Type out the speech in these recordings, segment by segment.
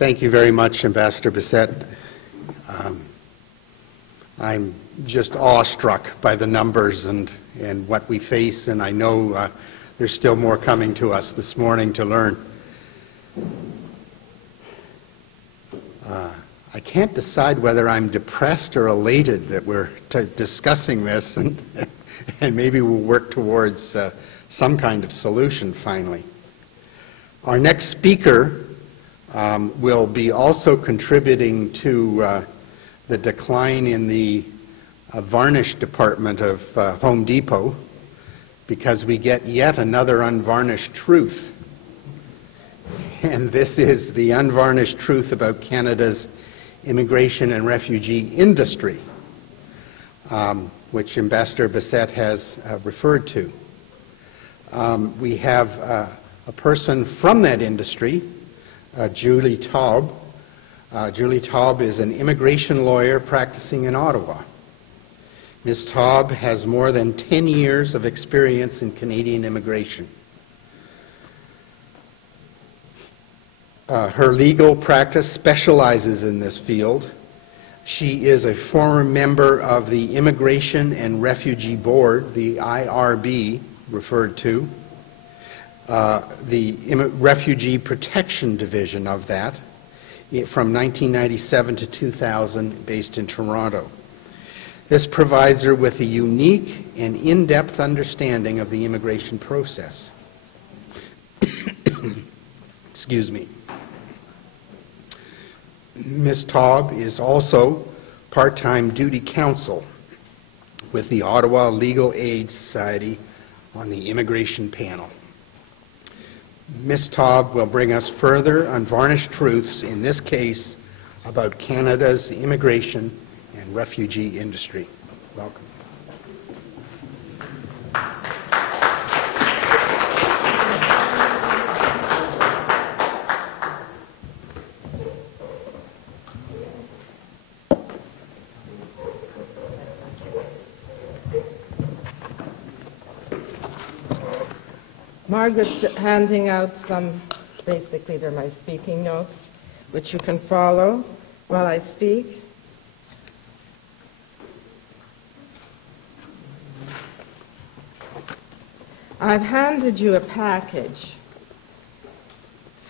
Thank you very much, Ambassador Bissett. I'm just awestruck by the numbers and what we face, and I know there's still more coming to us this morning to learn. I can't decide whether I'm depressed or elated that we're discussing this, and maybe we'll work towards some kind of solution finally. Our next speaker will be also contributing to the decline in the varnish department of Home Depot, because we get yet another unvarnished truth. And this is the unvarnished truth about Canada's immigration and refugee industry, which Ambassador Bissett has referred to. We have a person from that industry, Julie Taub. Julie Taub is an immigration lawyer practicing in Ottawa. Ms. Taub has more than 10 years of experience in Canadian immigration. Her legal practice specializes in this field. She is a former member of the Immigration and Refugee Board, the IRB referred to, the Refugee Protection Division of that, from 1997 to 2000, based in Toronto. This provides her with a unique and in-depth understanding of the immigration process. Excuse me. Ms. Taub is also part-time duty counsel with the Ottawa Legal Aid Society on the immigration panel. Ms. Taub will bring us further unvarnished truths, in this case, about Canada's immigration and refugee industry. Welcome. Margaret's handing out some, basically they're my speaking notes, which you can follow while I speak. I've handed you a package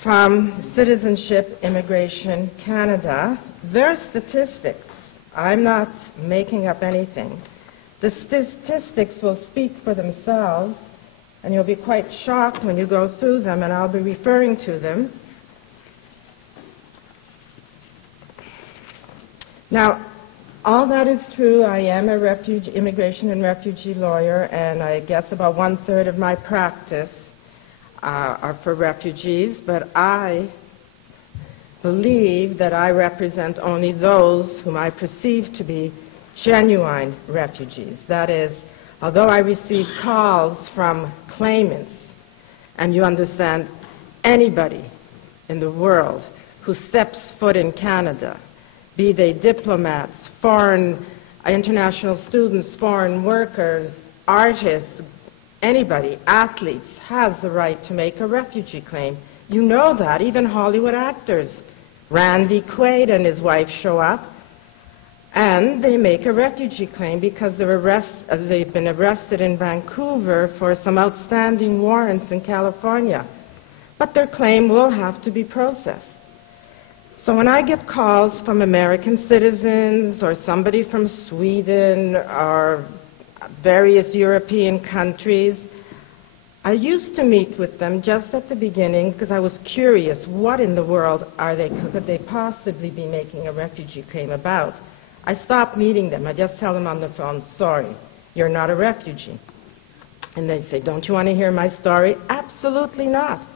from Citizenship Immigration Canada. Their statistics, I'm not making up anything. The statistics will speak for themselves, and you'll be quite shocked when you go through them, and I'll be referring to them. Now, all that is true. I am a immigration and refugee lawyer, and I guess about 1/3 of my practice are for refugees, but I believe that I represent only those whom I perceive to be genuine refugees. That is, although I receive calls from claimants, and you understand, anybody in the world who steps foot in Canada, be they diplomats, foreign, international students, foreign workers, artists, anybody, athletes, has the right to make a refugee claim. You know that, even Hollywood actors. Randy Quaid and his wife show up, and they make a refugee claim because they've been arrested in Vancouver for some outstanding warrants in California. But their claim will have to be processed. So when I get calls from American citizens or somebody from Sweden or various European countries, I used to meet with them just at the beginning because I was curious, what in the world could they possibly be making a refugee claim about? I stop meeting them. I just tell them on the phone, sorry, you're not a refugee. And they say, don't you want to hear my story? Absolutely not.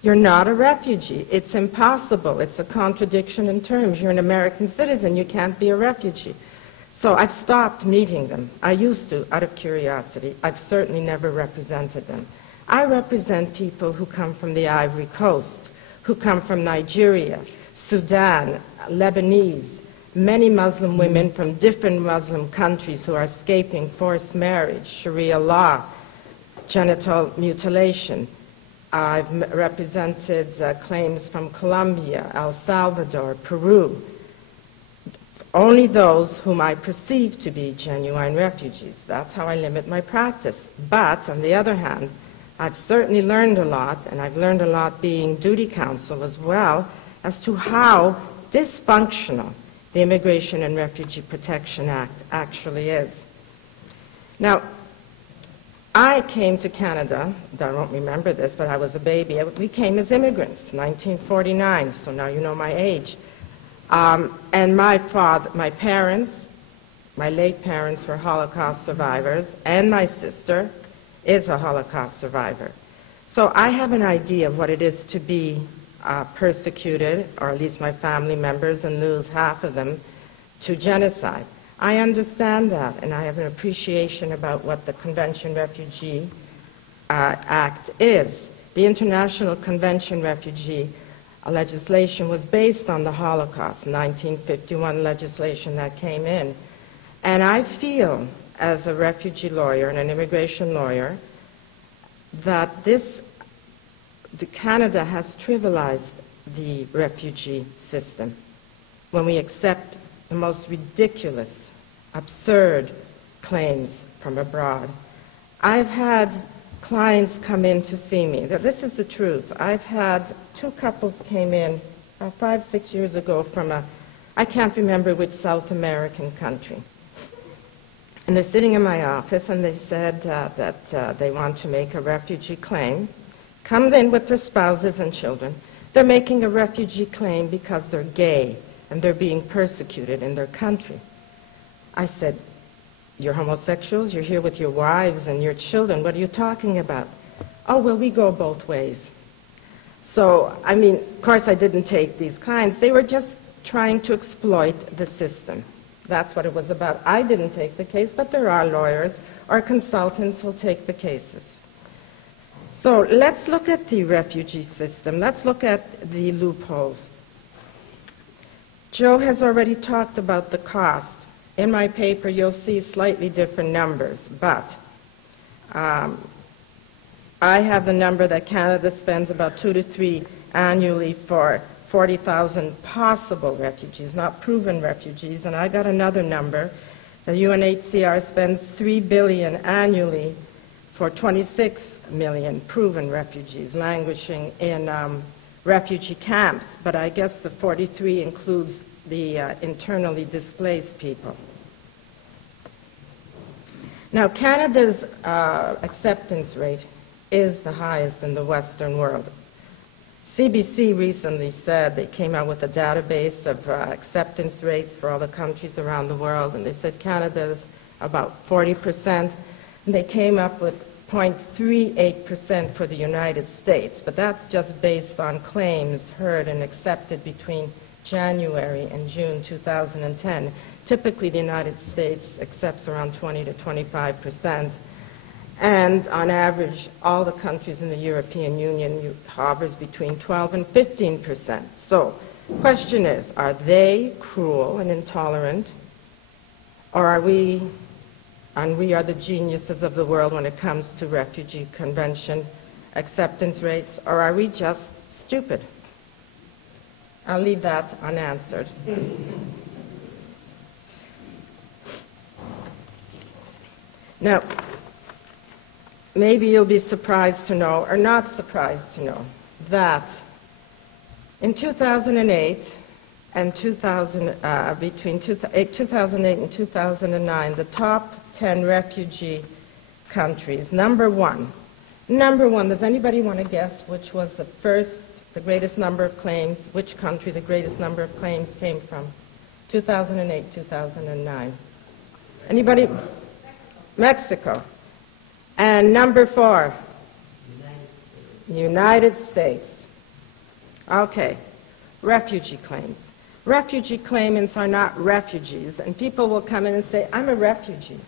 You're not a refugee. It's impossible. It's a contradiction in terms. You're an American citizen. You can't be a refugee. So I've stopped meeting them. I used to, out of curiosity. I've certainly never represented them. I represent people who come from the Ivory Coast, who come from Nigeria, Sudan, Lebanese, many Muslim women from different Muslim countries who are escaping forced marriage, Sharia law, genital mutilation. I've represented claims from Colombia, El Salvador, Peru, only those whom I perceive to be genuine refugees. That's how I limit my practice. But, on the other hand, I've certainly learned a lot, and I've learned a lot being duty counsel as well, as to how dysfunctional the Immigration and Refugee Protection Act actually is. Now, I came to Canada, I don't remember this, but I was a baby. We came as immigrants, 1949, so now you know my age. And my parents, my late parents were Holocaust survivors, and my sister is a Holocaust survivor. So I have an idea of what it is to be persecuted, or at least my family members, and lose half of them to genocide. I understand that, and I have an appreciation about what the Convention Refugee Act is. The International Convention Refugee legislation was based on the Holocaust, 1951 legislation that came in. And I feel, as a refugee lawyer and an immigration lawyer, that Canada has trivialized the refugee system when we accept the most ridiculous, absurd claims from abroad. I've had clients come in to see me. This is the truth. I've had two couples came in 5, 6 years ago from I can't remember which South American country. And they're sitting in my office, and they said that they want to make a refugee claim. Come in with their spouses and children. They're making a refugee claim because they're gay and they're being persecuted in their country. I said, "You're homosexuals? You're here with your wives and your children. What are you talking about?" "Oh, well, we go both ways." So, I mean, of course, I didn't take these clients. They were just trying to exploit the system. That's what it was about. I didn't take the case, but there are lawyers or consultants who'll take the cases. So let's look at the refugee system. Let's look at the loopholes. Joe has already talked about the cost. In my paper, you'll see slightly different numbers, but I have the number that Canada spends about 2 to 3 annually for 40,000 possible refugees, not proven refugees, and I got another number. The UNHCR spends $3 billion annually for 26 million proven refugees languishing in refugee camps, but I guess the 43 includes the internally displaced people. Now, Canada's acceptance rate is the highest in the Western world. CBC recently said they came out with a database of acceptance rates for all the countries around the world, and they said Canada's about 40%, and they came up with 0.38% for the United States, but that's just based on claims heard and accepted between January and June 2010. Typically, the United States accepts around 20 to 25%, and on average, all the countries in the European Union hovers between 12 and 15%. So, question is, are they cruel and intolerant, or are we the geniuses of the world when it comes to refugee convention acceptance rates, or are we just stupid? I'll leave that unanswered. Now, maybe you'll be surprised to know, or not surprised to know, that in 2008 and between 2008 and 2009, the top 10 refugee countries, number one, does anybody want to guess which was the greatest number of claims, which country the greatest number of claims came from? 2008, 2009. Anybody? Mexico. And number 4? United States. Okay. Refugee claims. Refugee claimants are not refugees, and people will come in and say, "I'm a refugee."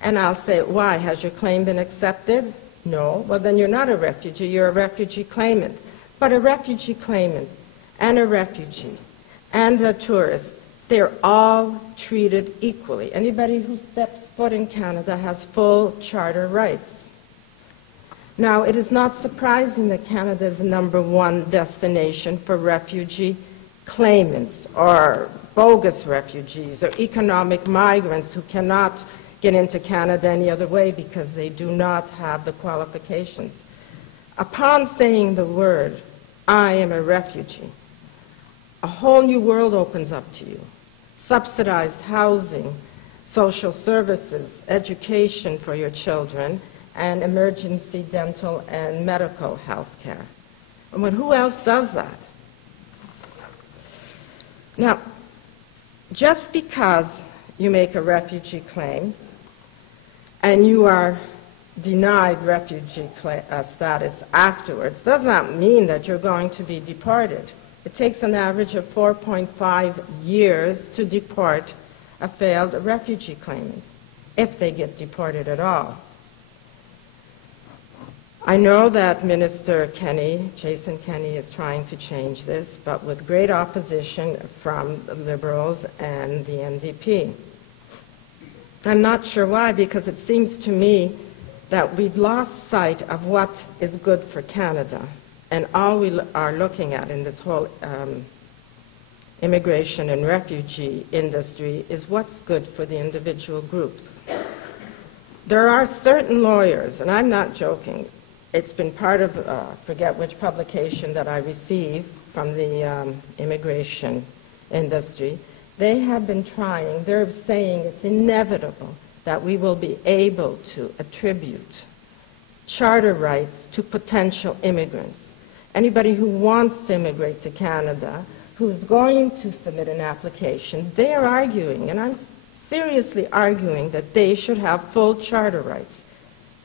And I'll say, "Why? Has your claim been accepted?" "No." "Well, then you're not a refugee, you're a refugee claimant." But a refugee claimant and a refugee and a tourist, they're all treated equally. Anybody who steps foot in Canada has full charter rights. Now, it is not surprising that Canada is the #1 destination for refugee claimants or bogus refugees or economic migrants who cannot get into Canada any other way because they do not have the qualifications. Upon saying the word, "I am a refugee," a whole new world opens up to you. Subsidized housing, social services, education for your children, and emergency dental and medical health care. But who else does that? Now, just because you make a refugee claim and you are denied refugee status afterwards does not mean that you're going to be deported. It takes an average of 4.5 years to deport a failed refugee claimant, if they get deported at all. I know that Minister Kenney, Jason Kenney, is trying to change this, but with great opposition from the Liberals and the NDP. I'm not sure why, because it seems to me that we've lost sight of what is good for Canada. And all we are looking at in this whole immigration and refugee industry is what's good for the individual groups. There are certain lawyers, and I'm not joking, it's been part of, forget which publication that I received from the immigration industry. They have been trying, they're saying it's inevitable that we will be able to attribute charter rights to potential immigrants. Anybody who wants to immigrate to Canada, who's going to submit an application, they are arguing, and I'm seriously arguing, that they should have full charter rights.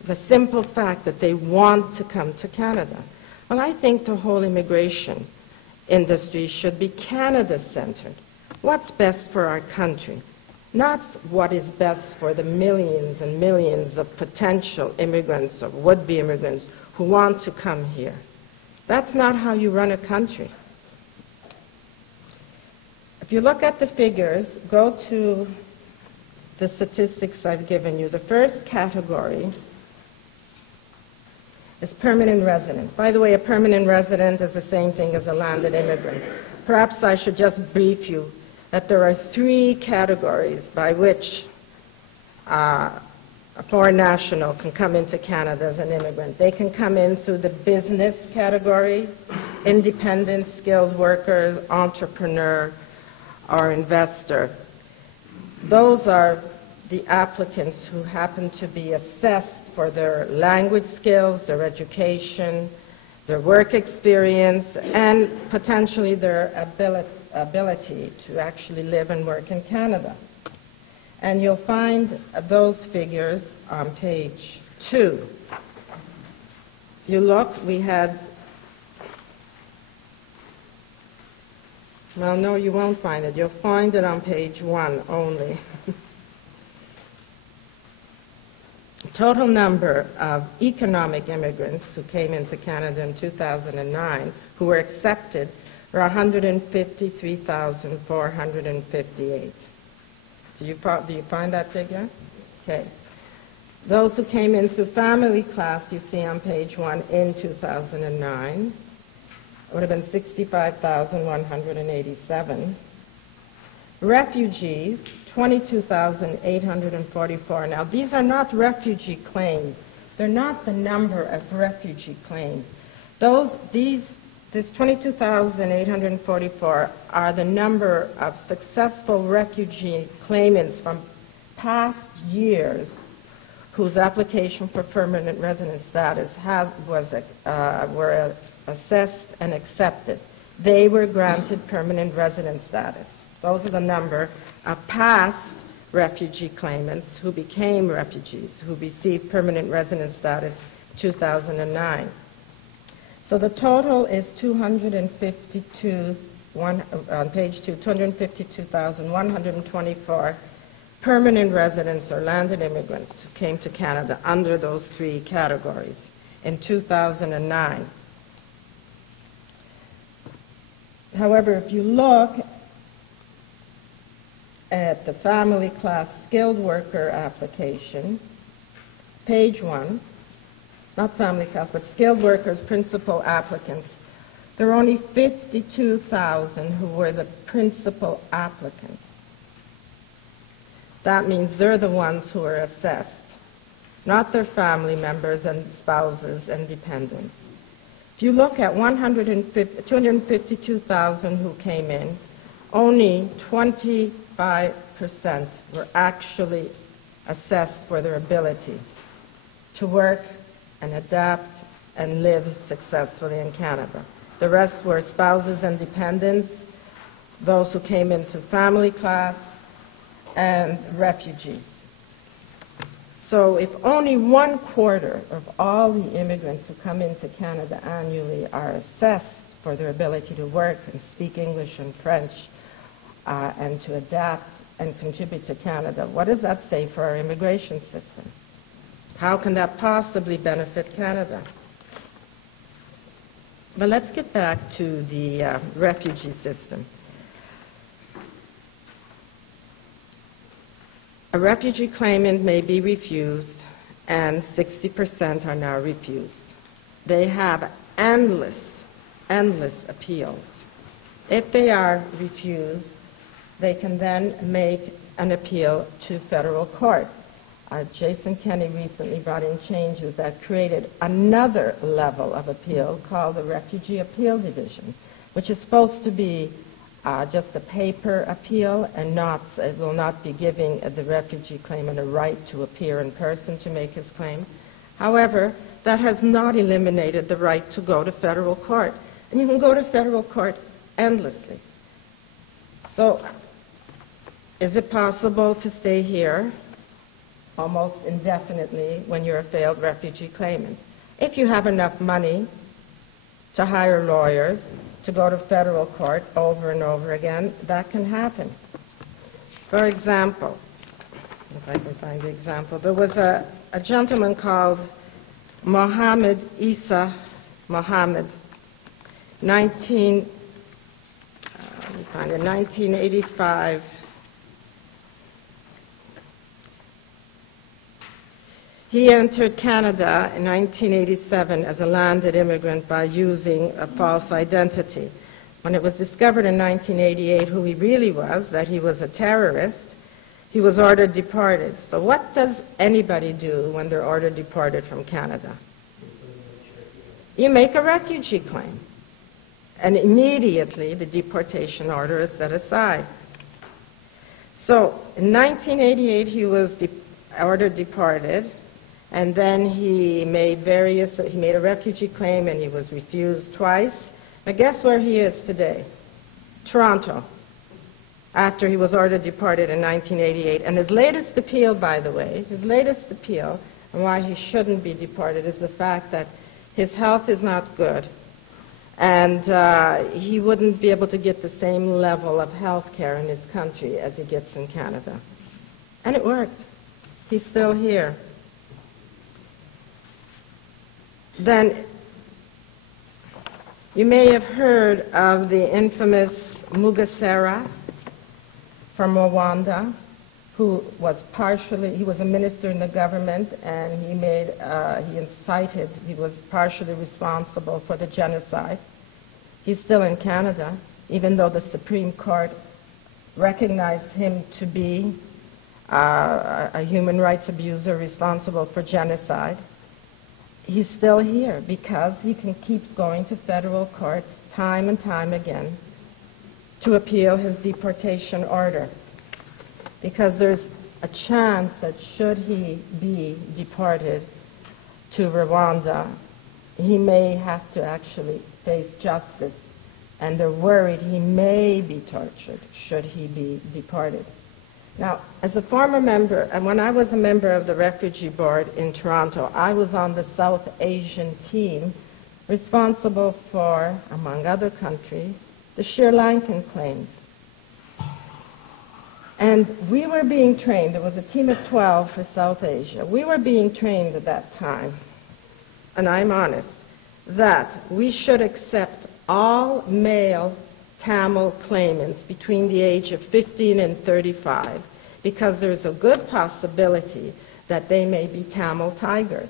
The simple fact that they want to come to Canada. Well, I think the whole immigration industry should be Canada-centered. What's best for our country? Not what is best for the millions and millions of potential immigrants or would-be immigrants who want to come here. That's not how you run a country. If you look at the figures, go to the statistics I've given you. The first category is permanent residents. By the way, a permanent resident is the same thing as a landed immigrant. Perhaps I should just brief you that there are 3 categories by which a foreign national can come into Canada as an immigrant. They can come in through the business category, independent, skilled workers, entrepreneur, or investor. Those are the applicants who happen to be assessed for their language skills, their education, their work experience, and potentially their ability to actually live and work in Canada. And you'll find those figures on page 2. If you look, we had, well, no, you won't find it. You'll find it on page 1 only. Total number of economic immigrants who came into Canada in 2009 who were accepted were 153,458. Do you find that figure? Okay. Those who came in through family class, you see on page 1, in 2009, would have been 65,187. Refugees, 22,844. Now, these are not refugee claims. They're not the number of refugee claims. This 22,844 are the number of successful refugee claimants from past years whose application for permanent resident status were assessed and accepted. They were granted permanent resident status. Those are the number of past refugee claimants who became refugees, who received permanent resident status in 2009. So the total is 252, on page 2, 252,124 permanent residents or landed immigrants who came to Canada under those 3 categories in 2009. However, if you look at the family class skilled worker application, page 1, not family class, but skilled workers, principal applicants. There are only 52,000 who were the principal applicants. That means they're the ones who are assessed, not their family members and spouses and dependents. If you look at 252,000 who came in, only 25% were actually assessed for their ability to work and adapt and live successfully in Canada. The rest were spouses and dependents, those who came into family class, and refugees. So if only 1/4 of all the immigrants who come into Canada annually are assessed for their ability to work and speak English and French and to adapt and contribute to Canada, what does that say for our immigration system? How can that possibly benefit Canada? But let's get back to the refugee system. A refugee claimant may be refused, and 60% are now refused. They have endless appeals. If they are refused, they can then make an appeal to federal court. Jason Kenney recently brought in changes that created another level of appeal called the Refugee Appeal Division, which is supposed to be just a paper appeal and it will not be giving the refugee claimant a right to appear in person to make his claim. However, that has not eliminated the right to go to federal court. And you can go to federal court endlessly. So, is it possible to stay here almost indefinitely when you're a failed refugee claimant? If you have enough money to hire lawyers, to go to federal court over and over again, that can happen. For example, if I can find the example, there was a gentleman called Mohammed Isa Mohammed, 1985. He entered Canada in 1987 as a landed immigrant by using a false identity. When it was discovered in 1988 who he really was, that he was a terrorist, he was ordered deported. So what does anybody do when they're ordered deported from Canada? You make a refugee claim. And immediately the deportation order is set aside. So in 1988 he was ordered deported. And then he made a refugee claim and he was refused twice. Now guess where he is today? Toronto, after he was ordered deported in 1988. And his latest appeal, by the way, and why he shouldn't be deported is the fact that his health is not good and he wouldn't be able to get the same level of health care in his country as he gets in Canada. And it worked. He's still here. Then you may have heard of the infamous Mugesera from Rwanda, who was he was a minister in the government, and he was partially responsible for the genocide. He's still in Canada, even though the Supreme Court recognized him to be a human rights abuser responsible for genocide. He's still here because he keeps going to federal court time and time again to appeal his deportation order. Because there's a chance that should he be deported to Rwanda, he may have to actually face justice. And they're worried he may be tortured should he be deported. Now, as a former member, and when I was a member of the Refugee Board in Toronto, I was on the South Asian team responsible for, among other countries, the Sri Lankan claims. And we were being trained, there was a team of 12 for South Asia. We were being trained at that time, and I'm honest, that we should accept all male Tamil claimants between the age of 15 and 35 because there's a good possibility that they may be Tamil tigers.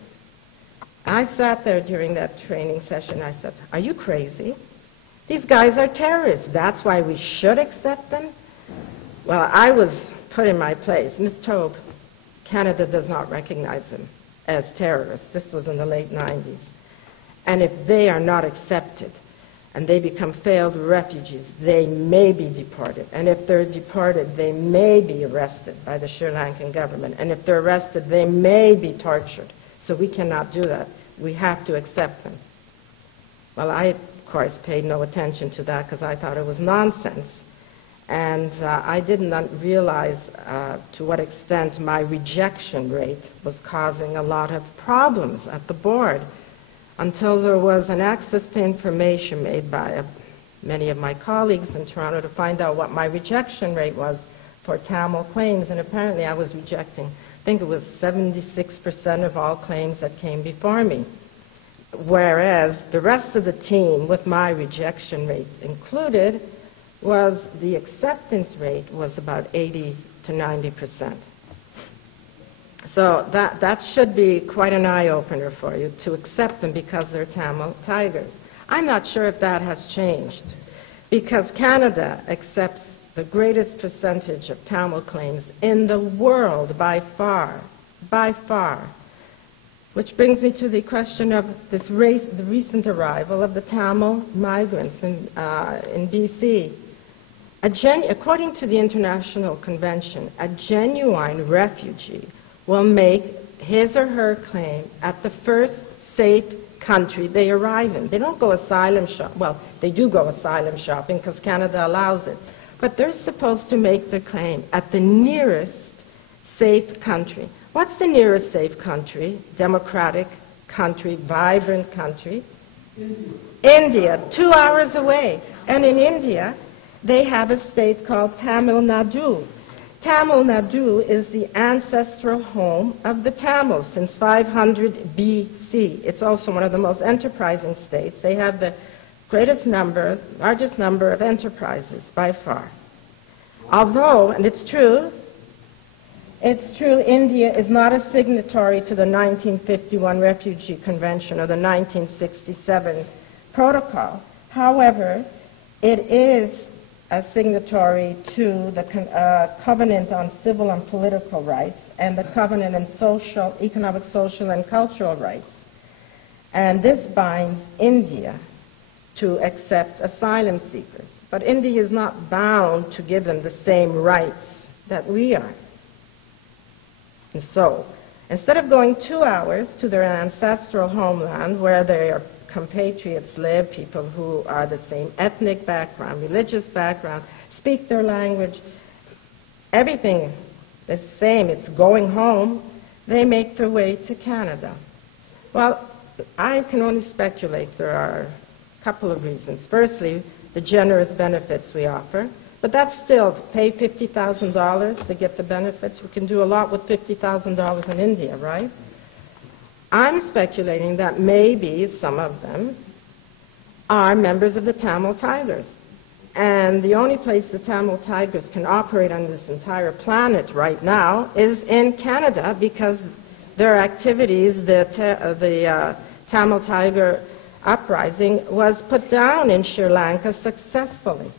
I sat there during that training session. I said, are you crazy? These guys are terrorists. That's why we should accept them? Well, I was put in my place. Ms. Taub, Canada does not recognize them as terrorists. This was in the late 90s. And if they are not accepted and they become failed refugees, they may be deported. And if they're deported, they may be arrested by the Sri Lankan government. And if they're arrested, they may be tortured. So we cannot do that. We have to accept them. Well, I, of course, paid no attention to that because I thought it was nonsense. And I did not realize to what extent my rejection rate was causing a lot of problems at the board until there was an access to information made by many of my colleagues in Toronto to find out what my rejection rate was for Tamil claims. And apparently I was rejecting, I think it was 76% of all claims that came before me. Whereas the rest of the team, with my rejection rate included, was the acceptance rate was about 80 to 90%. So that should be quite an eye-opener for you, to accept them because they're Tamil Tigers. I'm not sure if that has changed, because Canada accepts the greatest percentage of Tamil claims in the world by far, which brings me to the question of this the recent arrival of the Tamil migrants in BC. According to the International Convention, a genuine refugee will make his or her claim at the first safe country they arrive in. They don't go asylum shopping. Well, they do go asylum shopping because Canada allows it. But they're supposed to make their claim at the nearest safe country. What's the nearest safe country? Democratic country, vibrant country? India, 2 hours away. And in India, they have a state called Tamil Nadu. Tamil Nadu is the ancestral home of the Tamils since 500 BC. It's also one of the most enterprising states. They have the largest number of enterprises by far. Although, and it's true, India is not a signatory to the 1951 Refugee Convention or the 1967 Protocol. However, it is a signatory to the Covenant on Civil and Political Rights and the Covenant on Economic, Social, and Cultural Rights. And this binds India to accept asylum seekers. But India is not bound to give them the same rights that we are. And so, instead of going 2 hours to their ancestral homeland where their compatriots live, people who are the same ethnic background, religious background, speak their language, everything is the same, it's going home, they make their way to Canada. Well, I can only speculate. There are a couple of reasons. Firstly, the generous benefits we offer, but that's still, pay $50,000 to get the benefits. We can do a lot with $50,000 in India, right? I'm speculating that maybe some of them are members of the Tamil Tigers. And the only place the Tamil Tigers can operate on this entire planet right now is in Canada, because their activities, the Tamil Tiger uprising was put down in Sri Lanka successfully.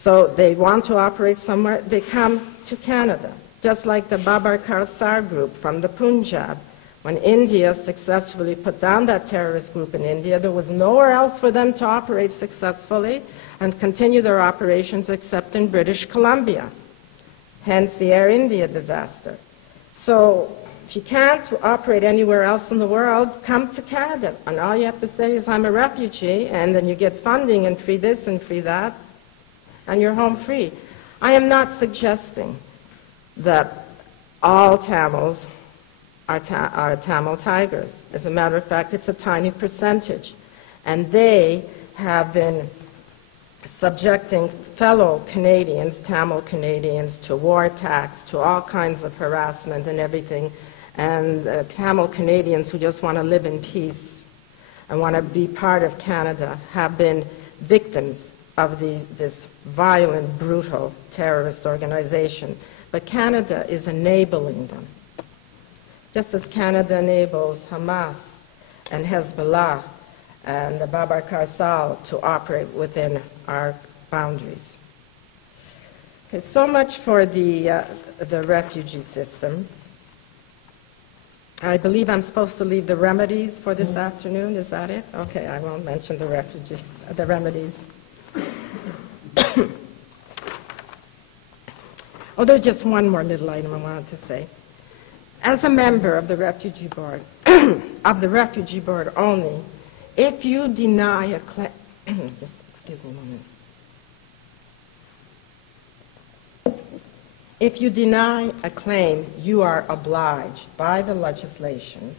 So they want to operate somewhere, they come to Canada. Just like the Babar Khalsa group from the Punjab. When India successfully put down that terrorist group in India, there was nowhere else for them to operate successfully and continue their operations except in British Columbia. Hence the Air India disaster. So if you can't operate anywhere else in the world, come to Canada. And all you have to say is, I'm a refugee, and then you get funding and free this and free that, and you're home free. I am not suggesting that all Tamils are Tamil Tigers. As a matter of fact, it's a tiny percentage. And they have been subjecting fellow Canadians, Tamil Canadians, to war attacks, to all kinds of harassment and everything. And Tamil Canadians who just want to live in peace and want to be part of Canada have been victims of this violent, brutal terrorist organization. But Canada is enabling them. just as Canada enables Hamas and Hezbollah and the Babar Karsal to operate within our boundaries. Okay, so much for the refugee system. I believe I'm supposed to leave the remedies for this afternoon. Is that it? Okay, I won't mention the remedies. Oh, there's just one more little item I wanted to say. As a member of the Refugee Board, only, if you deny a claim, excuse me a moment. If you deny a claim, you are obliged by the legislation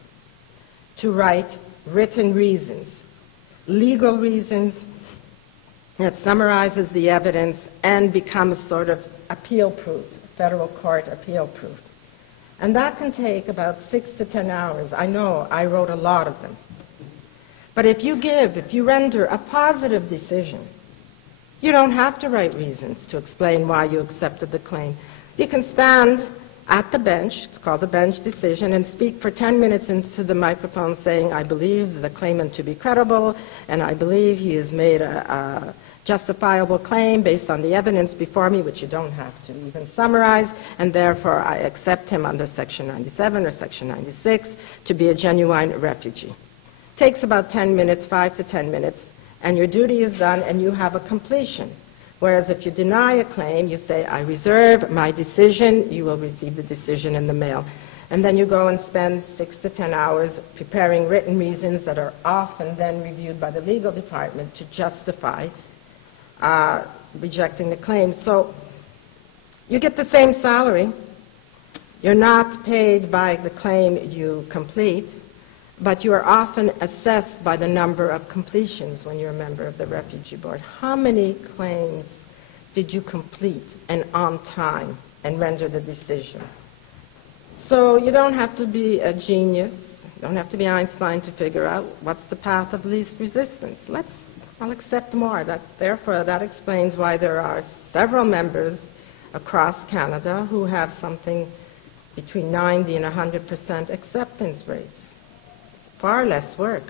to write written reasons, legal reasons that summarizes the evidence and becomes sort of appeal-proof, federal court appeal-proof. And that can take about 6 to 10 hours. I know, I wrote a lot of them. But if you render a positive decision, you don't have to write reasons to explain why you accepted the claim. You can stand at the bench, it's called a bench decision, and speak for 10 minutes into the microphone saying, I believe the claimant to be credible, and I believe he has made a justifiable claim based on the evidence before me, which you don't have to even summarize, and therefore I accept him under Section 97 or Section 96 to be a genuine refugee. Takes about 10 minutes, 5 to 10 minutes, and your duty is done and you have a completion. Whereas if you deny a claim, you say, I reserve my decision, you will receive the decision in the mail. And then you go and spend 6 to 10 hours preparing written reasons that are often then reviewed by the legal department to justify rejecting the claim. So you get the same salary. You're not paid by the claim you complete, but you are often assessed by the number of completions when you're a member of the Refugee Board. How many claims did you complete and on time and render the decision? So you don't have to be a genius. You don't have to be Einstein to figure out what's the path of least resistance. I'll accept more. Therefore, that explains why there are several members across Canada who have something between 90 and 100% acceptance rates. It's far less work.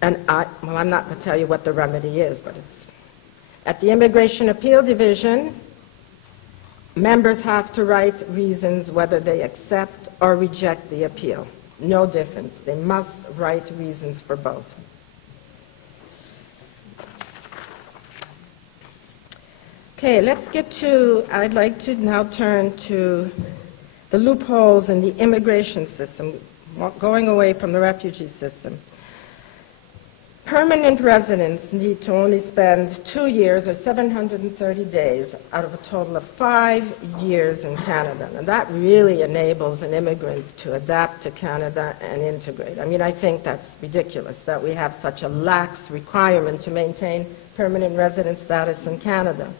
And I'm not going to tell you what the remedy is, but it's at the Immigration Appeal Division, members have to write reasons whether they accept or reject the appeal. No difference. They must write reasons for both. Okay, I'd like to now turn to the loopholes in the immigration system, going away from the refugee system. Permanent residents need to only spend 2 years or 730 days out of a total of 5 years in Canada. And that really enables an immigrant to adapt to Canada and integrate. I mean, I think that's ridiculous that we have such a lax requirement to maintain permanent resident status in Canada.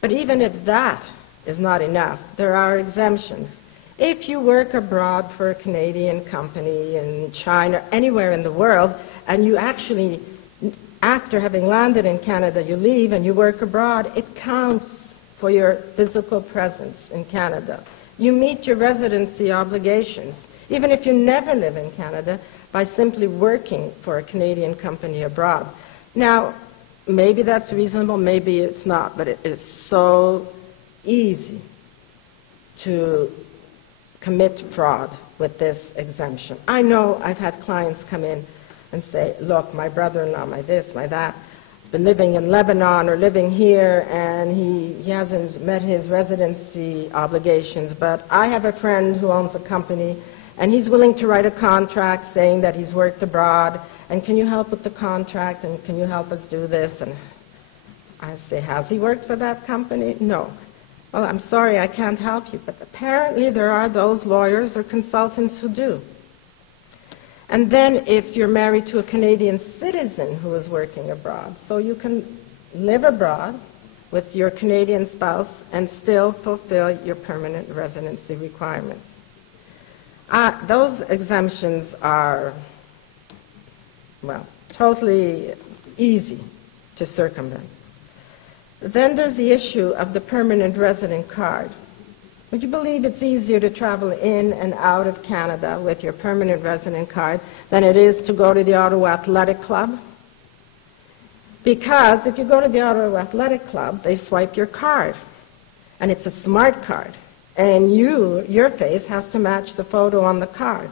But even if that is not enough, there are exemptions. If you work abroad for a Canadian company in China, anywhere in the world, and you actually, after having landed in Canada, you leave and you work abroad, it counts for your physical presence in Canada. You meet your residency obligations, even if you never live in Canada, by simply working for a Canadian company abroad. Now, maybe that's reasonable, maybe it's not, but it is so easy to commit fraud with this exemption. I know I've had clients come in and say, look, my brother-in-law, my this, my that, has been living in Lebanon or living here, and he hasn't met his residency obligations, but I have a friend who owns a company, and he's willing to write a contract saying that he's worked abroad, and can you help with the contract, and can you help us do this? And I say, has he worked for that company? No. Well, I'm sorry, I can't help you, but apparently there are those lawyers or consultants who do. And then if you're married to a Canadian citizen who is working abroad, so you can live abroad with your Canadian spouse and still fulfill your permanent residency requirements. Those exemptions are, well, totally easy to circumvent. Then there's the issue of the permanent resident card. Would you believe it's easier to travel in and out of Canada with your permanent resident card than it is to go to the Ottawa Athletic Club? Because if you go to the Ottawa Athletic Club, they swipe your card, and it's a smart card, and your face has to match the photo on the card.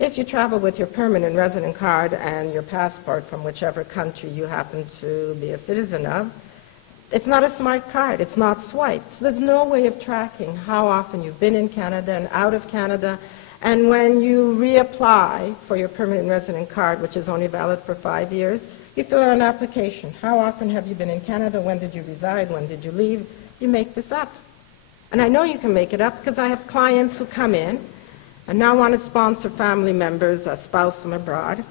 If you travel with your permanent resident card and your passport from whichever country you happen to be a citizen of, it's not a smart card. It's not swiped. So there's no way of tracking how often you've been in Canada and out of Canada. And when you reapply for your permanent resident card, which is only valid for 5 years, you fill out an application. How often have you been in Canada? When did you reside? When did you leave? You make this up. And I know you can make it up because I have clients who come in and now want to sponsor family members, a spouse from abroad.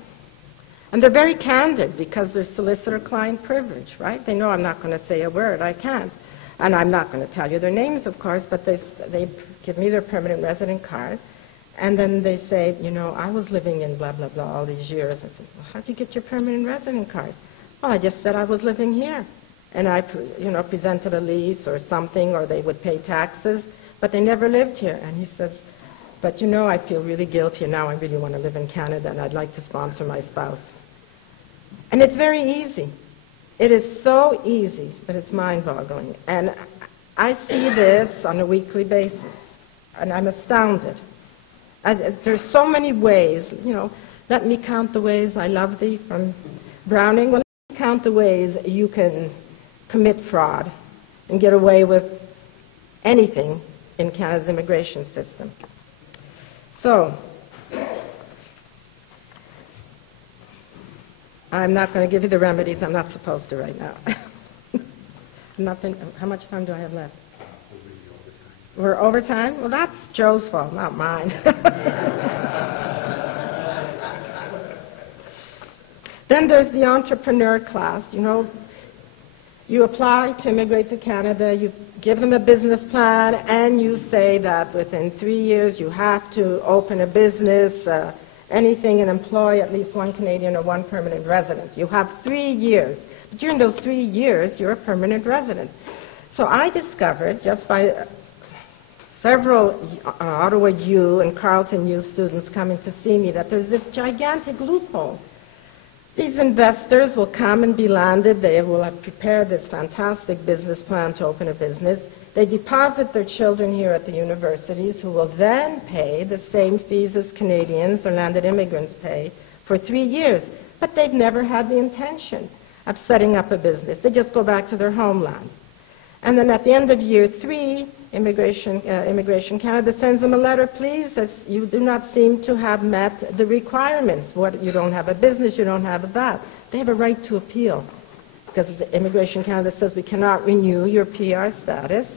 And they're very candid because there's solicitor-client privilege, right? They know I'm not going to say a word. I can't. And I'm not going to tell you their names, of course, but they give me their permanent resident card. And then they say, you know, I was living in blah, blah, blah all these years. I said, well, how did you get your permanent resident card? Well, I just said I was living here. And I, presented a lease or something, or they would pay taxes, but they never lived here. And he says, but I feel really guilty, and now I really want to live in Canada, and I'd like to sponsor my spouse. And it's very easy. It is so easy that it's mind-boggling. And I see this on a weekly basis, and I'm astounded. There's so many ways, let me count the ways I love thee from Browning. Well, let me count the ways you can commit fraud and get away with anything in Canada's immigration system. So, I'm not going to give you the remedies. I'm not supposed to right now. How much time do I have left? We're over time? Well, that's Joe's fault, not mine. Then there's the entrepreneur class. You apply to immigrate to Canada, you give them a business plan, and you say that within 3 years you have to open a business, anything, and employ at least one Canadian or one permanent resident. You have 3 years. But during those 3 years, you're a permanent resident. So I discovered, just by several Ottawa U and Carleton U students coming to see me, that there's this gigantic loophole. These investors will come and be landed. They will have prepared this fantastic business plan to open a business. They deposit their children here at the universities, who will then pay the same fees as Canadians or landed immigrants pay for 3 years. But they've never had the intention of setting up a business. They just go back to their homeland. And then at the end of year 3, Immigration Canada sends them a letter, please, as you do not seem to have met the requirements. You don't have a business, you don't have that. They have a right to appeal, because the Immigration Canada says we cannot renew your PR status.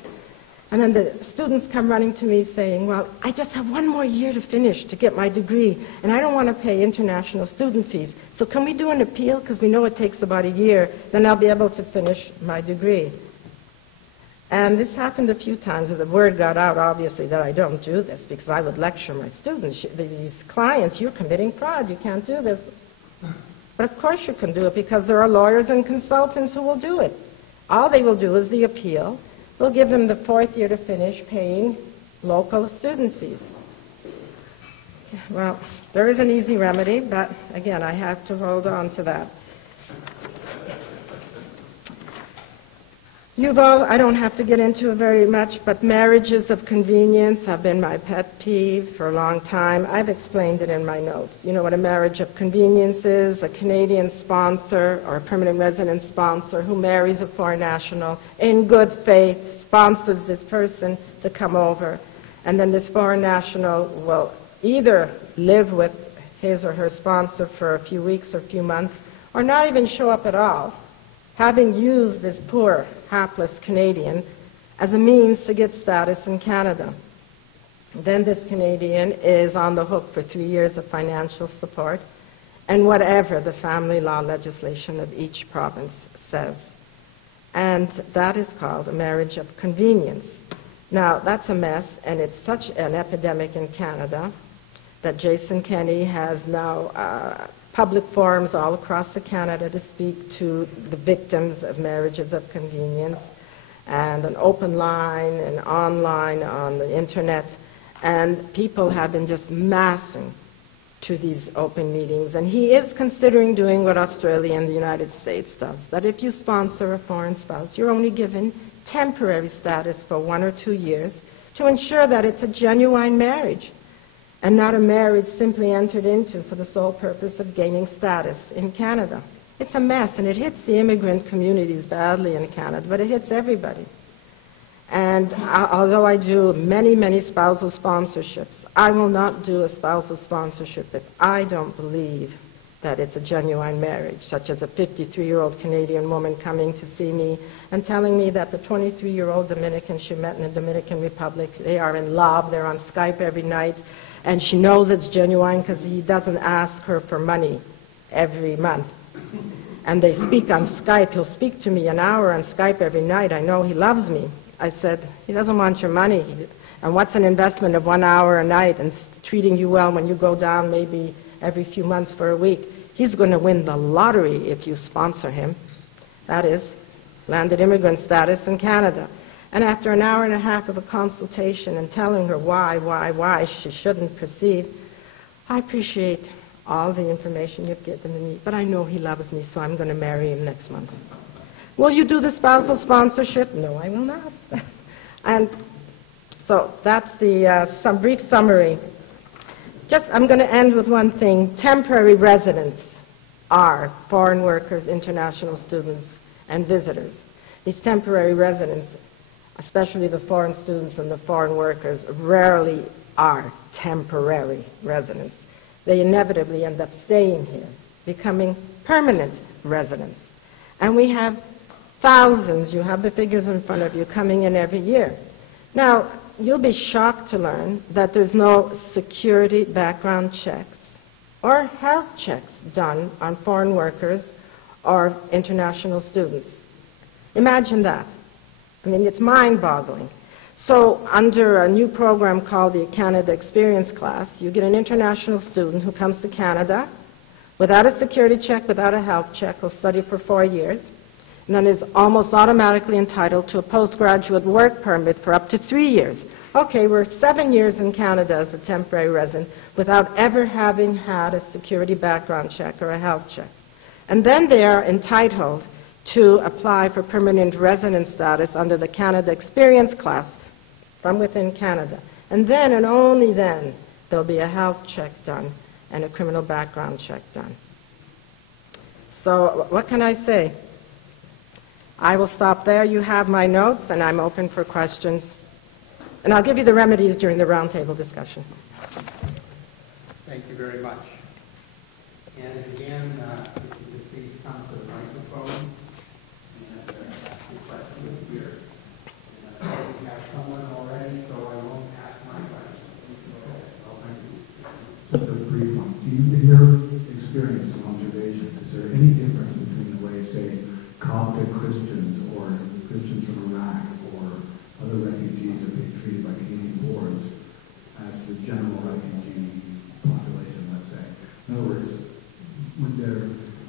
And then the students come running to me saying, well, I just have 1 more year to finish to get my degree, and I don't want to pay international student fees. So can we do an appeal? Because we know it takes about a year. Then I'll be able to finish my degree. And this happened a few times, and the word got out, obviously, that I don't do this, because I would lecture my students. These clients, you're committing fraud. You can't do this. But of course you can do it, because there are lawyers and consultants who will do it. All they will do is the appeal. We'll give them the 4th year to finish paying local student fees. Well, there is an easy remedy, but again, I have to hold on to that. I don't have to get into it very much, but marriages of convenience have been my pet peeve for a long time. I've explained it in my notes. You know what a marriage of convenience is? A Canadian sponsor or a permanent resident sponsor who marries a foreign national in good faith, sponsors this person to come over, and then this foreign national will either live with his or her sponsor for a few weeks or a few months, or not even show up at all, having used this poor, hapless Canadian as a means to get status in Canada. Then this Canadian is on the hook for 3 years of financial support and whatever the family law legislation of each province says. And that is called a marriage of convenience. Now, that's a mess, and it's such an epidemic in Canada that Jason Kenney has now public forums all across Canada to speak to the victims of marriages of convenience. and an open line and online on the internet, and people have been just massing to these open meetings. And he is considering doing what Australia and the United States does, that if you sponsor a foreign spouse, you're only given temporary status for 1 or 2 years to ensure that it's a genuine marriage and not a marriage simply entered into for the sole purpose of gaining status in Canada. It's a mess, and it hits the immigrant communities badly in Canada, but it hits everybody. And although I do many, many spousal sponsorships, I will not do a spousal sponsorship if I don't believe that it's a genuine marriage, such as a 53-year-old Canadian woman coming to see me and telling me that the 23-year-old Dominican she met in the Dominican Republic, they are in love, they're on Skype every night, and she knows it's genuine because he doesn't ask her for money every month. And they speak on Skype. He'll speak to me an hour on Skype every night. I know he loves me. I said, he doesn't want your money. And what's an investment of 1 hour a night and treating you well when you go down maybe every few months for a week? He's going to win the lottery if you sponsor him. That is, landed immigrant status in Canada. And after an hour and a half of a consultation and telling her why she shouldn't proceed, I appreciate all the information you've given me, but I know he loves me, so I'm going to marry him next month. Will you do the spousal sponsorship? No, I will not. And so that's the brief summary. I'm going to end with one thing. Temporary residents are foreign workers, international students, and visitors. These temporary residents, especially the foreign students and the foreign workers, rarely are temporary residents. They inevitably end up staying here, becoming permanent residents. And we have thousands, you have the figures in front of you, coming in every year. Now, you'll be shocked to learn that there's no security background checks or health checks done on foreign workers or international students. Imagine that. I mean, it's mind-boggling. So under a new program called the Canada Experience Class, you get an international student who comes to Canada without a security check, without a health check, will study for 4 years, and then is almost automatically entitled to a postgraduate work permit for up to 3 years. Okay, we're 7 years in Canada as a temporary resident without ever having had a security background check or a health check. And then they are entitled to apply for permanent resident status under the Canada Experience Class from within Canada. And then, and only then, there'll be a health check done and a criminal background check done. So what can I say? I will stop there. You have my notes, and I'm open for questions. And I'll give you the remedies during the roundtable discussion. Thank you very much. And again, if you could please come to the microphone and ask your question here. We have someone already, so I won't ask my question. Just a brief one. Do you, in your experience and observations, is there any difference between the way, say, Coptic Christians or Christians from Iraq or other refugees are being treated by Canadian boards as the general refugee population, let's say? In other words,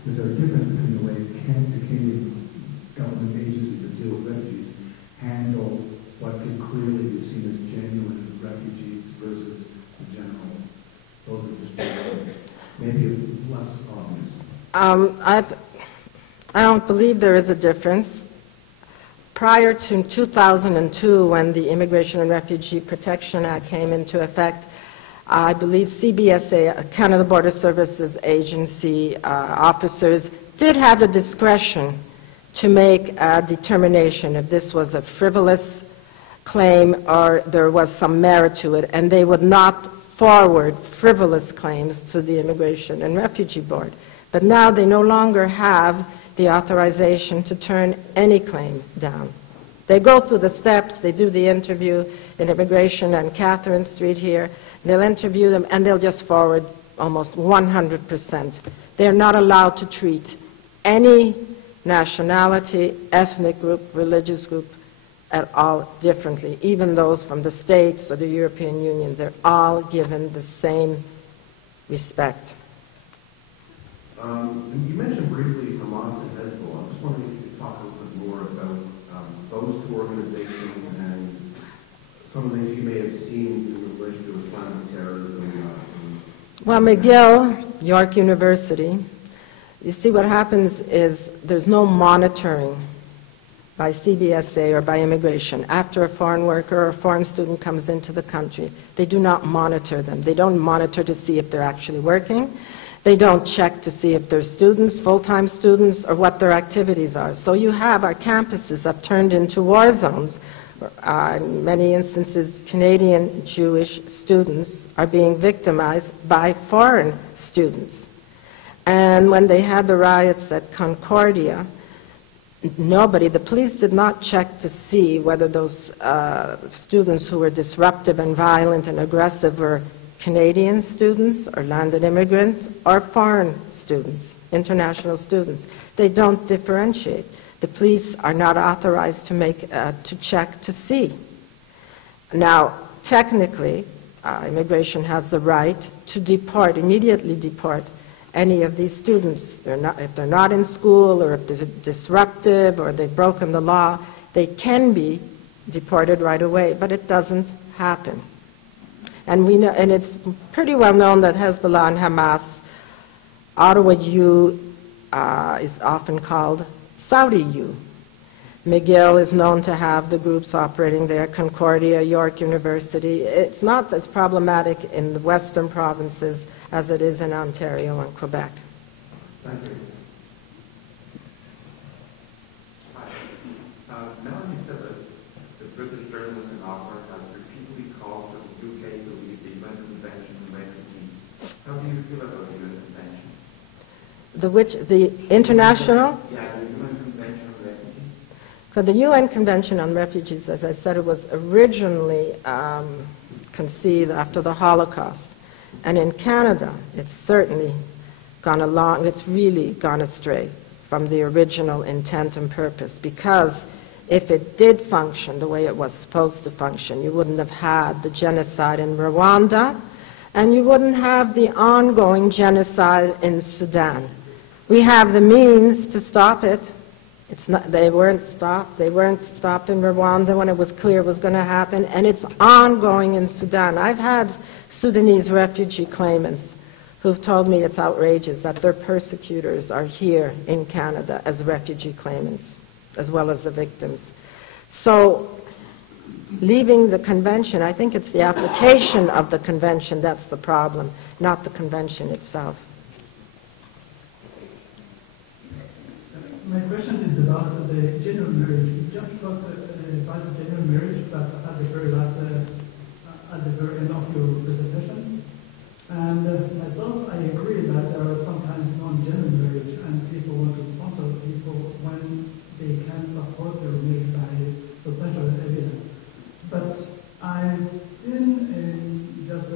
is there a difference between the way the Canadian government agencies that deal with refugees handle what could clearly be seen as genuine refugees versus the general, those are just maybe less obvious? I don't believe there is a difference. Prior to 2002, when the Immigration and Refugee Protection Act came into effect, I believe CBSA, Canada Border Services Agency officers did have the discretion to make a determination if this was a frivolous claim or there was some merit to it, and they would not forward frivolous claims to the Immigration and Refugee Board. But now they no longer have the authorization to turn any claim down. They go through the steps, they do the interview in Immigration and Catherine Street here, they'll interview them and they'll just forward almost 100%. They're not allowed to treat any nationality, ethnic group, religious group at all differently. Even those from the States or the European Union, they're all given the same respect. You mentioned briefly Hamas and Hezbollah. I'm just wondering if you could talk a little bit more about those two organizations they've seen in relation to Islamic terrorism? Well, McGill, York University, you see what happens is there's no monitoring by CBSA or by immigration. After a foreign worker or a foreign student comes into the country, they do not monitor them. They don't monitor to see if they're actually working. They don't check to see if they're students, full-time students, or what their activities are. So you have our campuses have turned into war zones. In many instances, Canadian Jewish students are being victimized by foreign students. And when they had the riots at Concordia, the police did not check to see whether those students who were disruptive and violent and aggressive were Canadian students or landed immigrants or foreign students, international students. They don't differentiate. The police are not authorized to check to see. Now, technically, immigration has the right to immediately deport any of these students. If they're not in school or if they're disruptive or they've broken the law, they can be deported right away, but it doesn't happen. And we know, and it's pretty well known that Hezbollah and Hamas, Ottawa U is often called Saudi U. McGill is known to have the groups operating there, Concordia, York University. It's not as problematic in the western provinces as it is in Ontario and Quebec. Thank you. Melanie Phillips, the British journalist and author, has repeatedly called for the UK to leave the UN Convention on Refugees. How do you feel about the UN Convention? The international? Yeah, the UN Convention on Refugees. For the UN Convention on Refugees, as I said, it was originally conceived after the Holocaust. And in Canada, it's certainly gone along, it's really gone astray from the original intent and purpose, because if it did function the way it was supposed to function, you wouldn't have had the genocide in Rwanda, and you wouldn't have the ongoing genocide in Sudan. We have the means to stop it. They weren't stopped. They weren't stopped in Rwanda when it was clear it was going to happen, and it's ongoing in Sudan. I've had Sudanese refugee claimants who've told me it's outrageous that their persecutors are here in Canada as refugee claimants, as well as the victims. So, leaving the convention, I think it's the application of the convention that's the problem, not the convention itself. My question is about the genuine marriage. You just talked about the genuine marriage, but at the very end of your presentation. And myself, I agree that there are sometimes non-genuine marriage, and people want to sponsor people when they can't support their marriage by substantial evidence. But I've seen just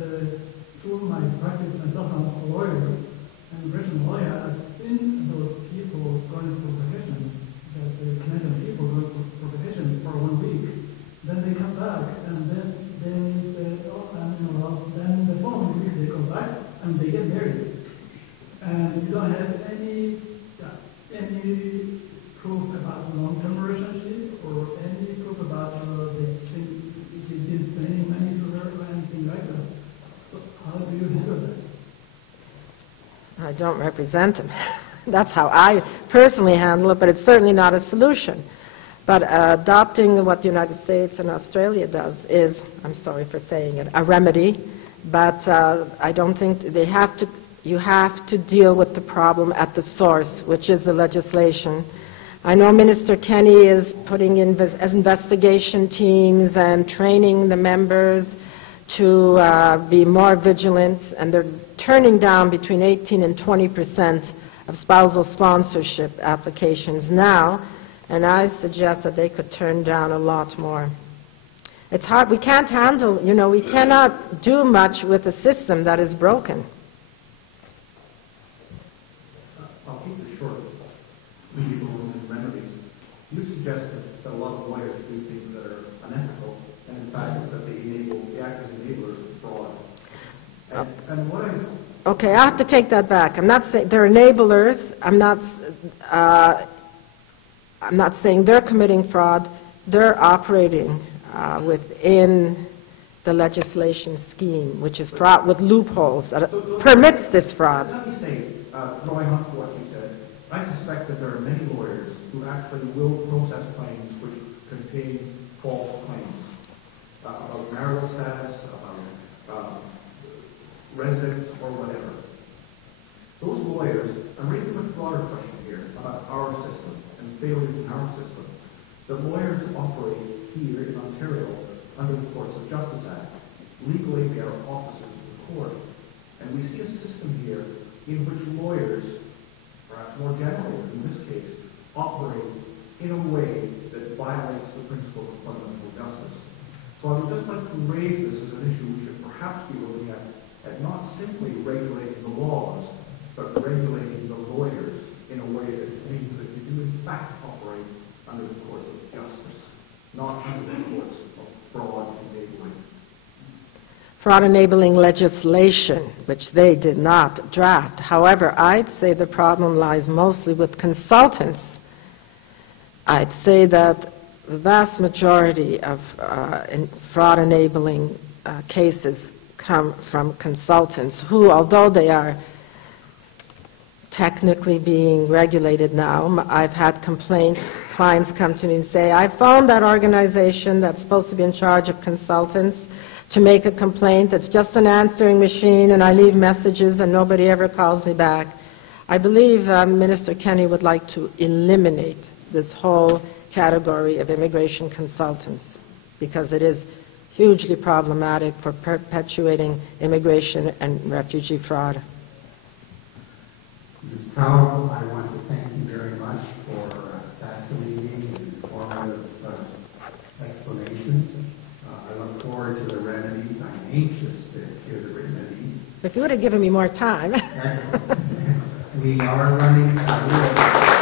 through my practice myself, I'm a lawyer, and immigration lawyer, I've seen those people going for vacation, that the Canadian people go for vacation for 1 week, then they come back, and then they say, oh, then the following week they come back and they get married. And you don't have any proof about long-term relationship or any proof about they did spending money to her or anything like that. So how do you handle that? I don't represent them. That's how I personally handle it, but it's certainly not a solution. But adopting what the United States and Australia does is, I'm sorry for saying it, a remedy, but I don't think you have to deal with the problem at the source, which is the legislation. I know Minister Kenny is putting in investigation teams and training the members to be more vigilant, and they're turning down between 18 and 20% of spousal sponsorship applications now, and I suggest that they could turn down a lot more. It's hard. We can't handle, we cannot do much with a system that is broken. I'll keep it short. Legal and remedies. You suggest that a lot of lawyers do things that are unethical, and in fact that they act as enablers of fraud. And what Okay, I have to take that back. I'm not saying they're enablers. I'm not saying they're committing fraud. They're operating within the legislation scheme, which is fraught with loopholes that permits this fraud. Let me say, going on to what you said, I suspect that there are many lawyers who actually will process claims which contain false claims about marital status, about residence, or whatever. Those lawyers, I'm raising a broader question here about our system and failures in our system. The lawyers operate here in Ontario under the Courts of Justice Act. Legally, they are officers of the court. And we see a system here in which lawyers, perhaps more generally in this case, operate in a way that violates the principle of fundamental justice. So I would just like to raise this as an issue we should perhaps be looking at not simply regulating the laws, but regulating the lawyers in a way that means that you do in fact operate under the courts of justice, not under the courts of fraud enabling. Fraud enabling legislation, which they did not draft. However, I'd say the problem lies mostly with consultants. I'd say that the vast majority of fraud enabling cases come from consultants who, although they are technically being regulated now, I've had complaints, clients come to me and say, I phoned that organization that's supposed to be in charge of consultants to make a complaint. It's just an answering machine, and I leave messages and nobody ever calls me back. I believe Minister Kenney would like to eliminate this whole category of immigration consultants because it is hugely problematic for perpetuating immigration and refugee fraud. Ms. Taub, I want to thank you very much for fascinating and informative explanations. I look forward to the remedies. I'm anxious to hear the remedies. If you would have given me more time. We are running.